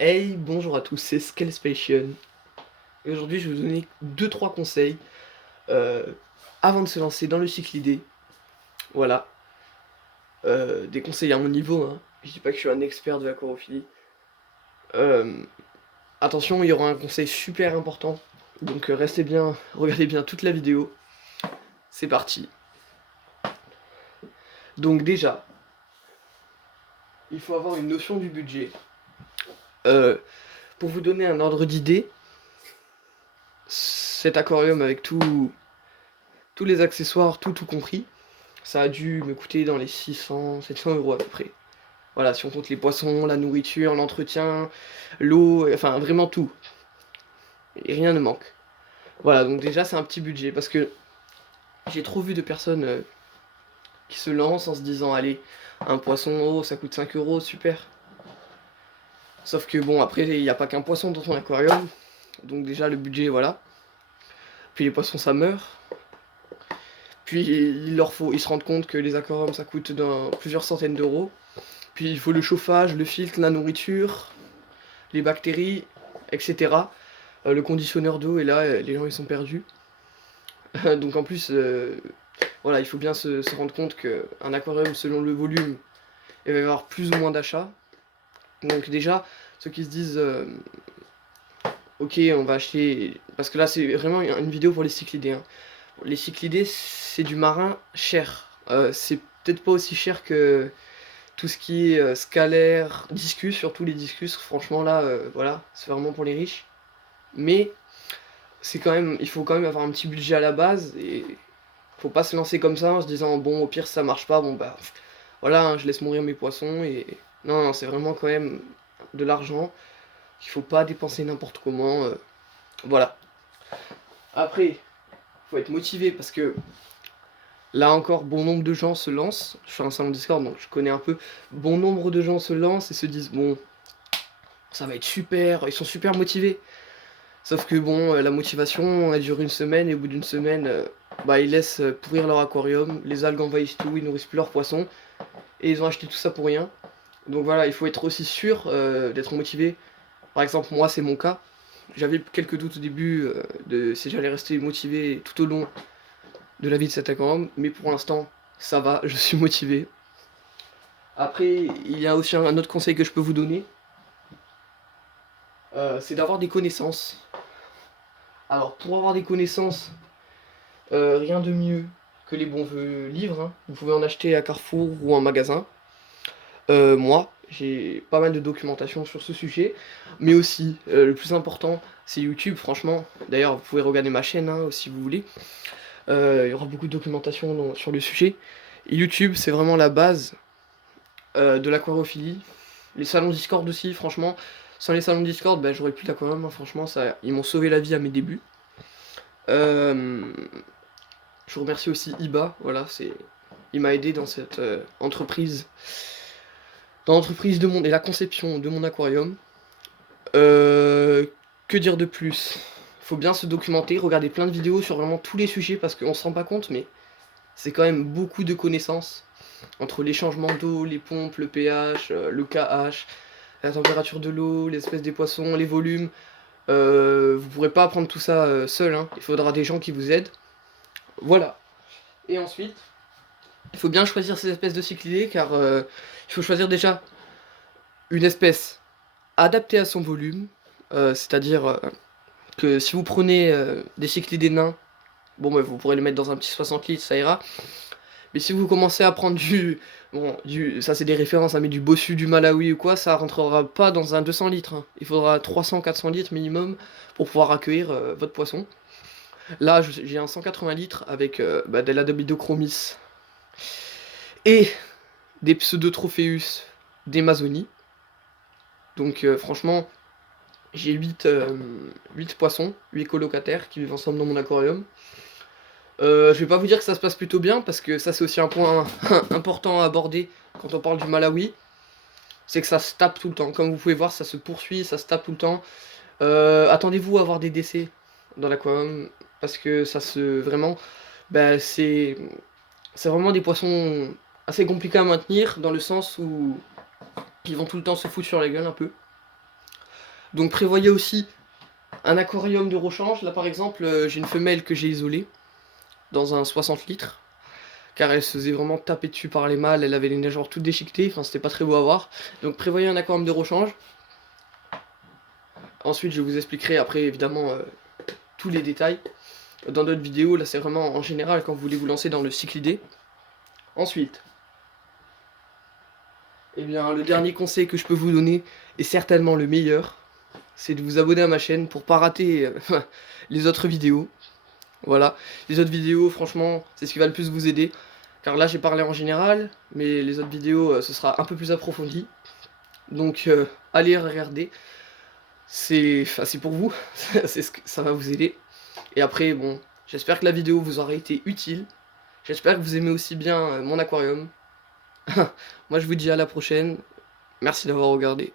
Hey, bonjour à tous, c'est Scalespation. Et aujourd'hui, je vais vous donner deux trois conseils euh, avant de se lancer dans le cyclidé. Voilà, des conseils à mon niveau, hein. Je dis pas que je suis un expert de l'aquarophilie. Euh, Attention, il y aura un conseil super important. Donc restez bien, regardez bien toute la vidéo. C'est parti. Donc déjà, il faut avoir une notion du budget. Euh, pour vous donner un ordre d'idée, cet aquarium avec tous les accessoires, tout compris, ça a dû me coûter dans les 600-700 € à peu près. Voilà, si on compte les poissons, la nourriture, l'entretien, l'eau, enfin vraiment tout. Et rien ne manque. Voilà, donc déjà c'est un petit budget parce que j'ai trop vu de personnes qui se lancent en se disant allez, un poisson, oh ça coûte 5 €, super. Sauf que bon, après il n'y a pas qu'un poisson dans ton aquarium, donc déjà le budget, voilà. Puis les poissons ça meurt. Puis ils se rendent compte que les aquariums ça coûte plusieurs centaines d'euros. Puis il faut le chauffage, le filtre, la nourriture, les bactéries, etc. Le conditionneur d'eau, et là, les gens ils sont perdus. Donc en plus, voilà, il faut bien se rendre compte qu'un aquarium, selon le volume, il va y avoir plus ou moins d'achats. Donc déjà, ceux qui se disent, ok, on va acheter... Parce que là, c'est vraiment une vidéo pour les cyclidés, hein. Les cyclidés, c'est du marin cher. C'est peut-être pas aussi cher que tout ce qui est scalaire, discus, surtout les discus. Franchement, là, voilà, c'est vraiment pour les riches. Mais c'est quand même, il faut quand même avoir un petit budget à la base et faut pas se lancer comme ça en se disant bon au pire ça marche pas, bon bah voilà, hein, je laisse mourir mes poissons. Et non, non, c'est vraiment quand même de l'argent qu'il faut pas dépenser n'importe comment, voilà. Après, faut être motivé parce que là encore bon nombre de gens se lancent. Je suis un salon Discord donc je connais un peu. Bon nombre de gens se lancent et se disent bon ça va être super, ils sont super motivés. Sauf que bon, la motivation, elle dure une semaine, et au bout d'une semaine, bah, ils laissent pourrir leur aquarium, les algues envahissent tout, ils nourrissent plus leurs poissons, et ils ont acheté tout ça pour rien. Donc voilà, il faut être aussi sûr d'être motivé. Par exemple, moi, c'est mon cas. J'avais quelques doutes au début de si j'allais rester motivé tout au long de la vie de cet aquarium, mais pour l'instant, ça va, je suis motivé. Après, il y a aussi un autre conseil que je peux vous donner, c'est d'avoir des connaissances. Alors, pour avoir des connaissances, rien de mieux que les bons vieux livres, hein. Vous pouvez en acheter à Carrefour ou en magasin. Moi, j'ai pas mal de documentation sur ce sujet. Mais aussi, le plus important, c'est YouTube, franchement. D'ailleurs, vous pouvez regarder ma chaîne hein, si vous voulez. Il y aura beaucoup de documentation sur le sujet. Et YouTube, c'est vraiment la base de l'aquarophilie. Les salons Discord aussi, franchement. Sans les salons Discord, bah, j'aurais plus d'aquarium, hein, franchement. Ils m'ont sauvé la vie à mes débuts. Euh, Je remercie aussi Iba, voilà, il m'a aidé dans cette entreprise, dans l'entreprise de et la conception de mon aquarium. Euh, que dire de plus? Faut bien se documenter, regarder plein de vidéos sur vraiment tous les sujets parce qu'on se rend pas compte, mais c'est quand même beaucoup de connaissances entre les changements d'eau, les pompes, le pH, le KH, la température de l'eau, l'espèce des poissons, les volumes. Vous pourrez pas apprendre tout ça seul, hein. Il faudra des gens qui vous aident. Voilà. Et ensuite, il faut bien choisir ces espèces de cyclidés car il faut choisir déjà une espèce adaptée à son volume, c'est-à-dire que si vous prenez des cyclidés nains, bon bah, vous pourrez les mettre dans un petit 60 litres, ça ira. Mais si vous commencez à prendre ça c'est des références, hein, mais du bossu, du Malawi ou quoi, ça rentrera pas dans un 200 litres, hein. Il faudra 300-400 litres minimum pour pouvoir accueillir votre poisson. Là j'ai un 180 litres avec de l'Adabidochromis et des Pseudotropheus d'Amazonie. Donc franchement, j'ai 8 poissons, 8 colocataires qui vivent ensemble dans mon aquarium. Je vais pas vous dire que ça se passe plutôt bien, parce que ça c'est aussi un point important à aborder quand on parle du Malawi. C'est que ça se tape tout le temps. Comme vous pouvez voir, ça se poursuit, ça se tape tout le temps. Attendez-vous à avoir des décès dans l'aquarium, parce que ça se... Vraiment, bah, c'est vraiment des poissons assez compliqués à maintenir, dans le sens où ils vont tout le temps se foutre sur la gueule un peu. Donc prévoyez aussi un aquarium de rechange. Là par exemple, j'ai une femelle que j'ai isolée dans un 60 litres, car elle se faisait vraiment taper dessus par les mâles, elle avait les nageoires toutes déchiquetées, enfin c'était pas très beau à voir. Donc prévoyez un aquarium de rechange. Ensuite je vous expliquerai après évidemment tous les détails dans d'autres vidéos. Là c'est vraiment en général quand vous voulez vous lancer dans le cyclidé. Ensuite, eh bien, le dernier conseil que je peux vous donner, est certainement le meilleur, c'est de vous abonner à ma chaîne pour pas rater les autres vidéos. Voilà, les autres vidéos, franchement, c'est ce qui va le plus vous aider. Car là, j'ai parlé en général, mais les autres vidéos, ce sera un peu plus approfondi. Donc, allez regarder. C'est pour vous, ça va vous aider. Et après, bon, j'espère que la vidéo vous aura été utile. J'espère que vous aimez aussi bien mon aquarium. Moi, je vous dis à la prochaine. Merci d'avoir regardé.